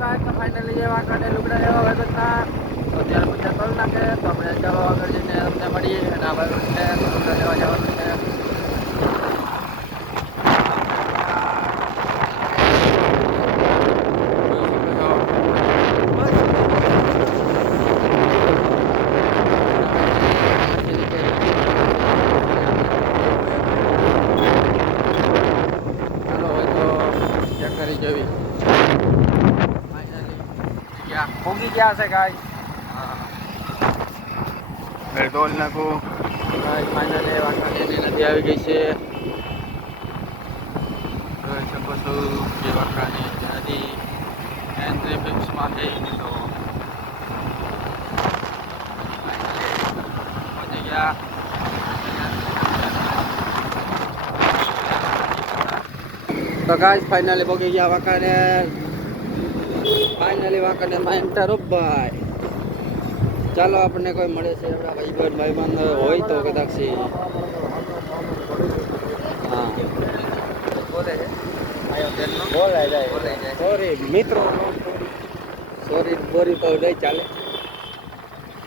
કાંઈ તો ફાઇનલી એવા કાંઈ લુગડા લેવા હોય બધા તો ત્યારે બધા કરી નાખે તો આપણે ચાલો આગળ જઈને અમને મળીએ અને આ ભાઈ લુગડા લેવા જવાનું છે. જેવી ફાઇનલી ભોગી ગયા છે ગાઈસ. હા ડોલ નાખું ગાઈસ. ફાઇનલી વાંકાનેરની નદી આવી ગઈ છે. જોઈ શકો છો કે વાંકાનેર નદી એન્ટ્રી ફિક્સમાં છે તો પહોંચી ગયા. તો ગાઈસ ફાઇનલી પહોંચી ગયા વાંકાનેર. ફાઇનલી વાંકાનેરમાં એન્ટર હો ભાઈ. ચાલો આપણને કોઈ મળે છે આપણા ભાઈબંધ હોય તો કદાચ હા બોલાય જાય સોરી મિત્રો સોરી બોરી તો નહીં ચાલે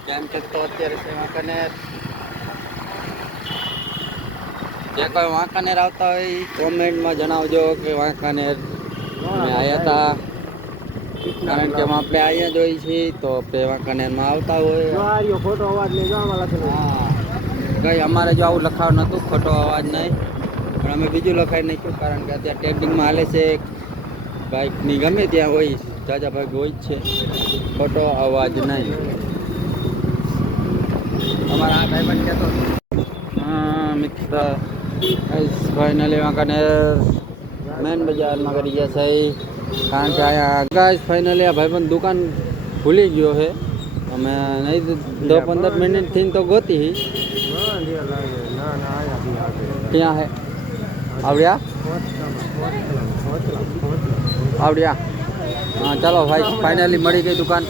કેમ કે તો અત્યારે છે વાંકાનેર. જે કોઈ વાંકાનેર આવતા હોય કોમેન્ટમાં જણાવજો કે વાંકાનેર આવ્યા હતા, કારણ કે આપણે અહીંયા જોઈ છીએ તો આપણે વાંકાનેરમાં આવતા હોય. ખોટો અવાજ નહીં જોવા લખેલો. હા કંઈ અમારે જો આવું લખાવ નહોતું ખોટો અવાજ નહીં, પણ અમે બીજું લખાઈ નાખ્યું કારણ કે અત્યારે ટ્રેન્ડિંગમાં હાલે છે. બાઇકની ગમે ત્યાં હોય જાજા ભાગ હોય જ છે ખોટો અવાજ નહીં. અમારા આ ભાઈબંધ કહેતો હા મિત્ર ફાઇનલી વાંકાનેર મેન બજારમાં કરી ગયા છે, કારણ કે અહીંયા ગાઈસ ફાઇનલી આ ભાઈબંધ દુકાન ભૂલી ગયો છે. અમે નહીં 10-15 મિનિટથી તો ગોતી ક્યાં હે આવડ્યા આવડ્યા. હા ચાલો ભાઈ ફાઇનલી મળી ગઈ દુકાન.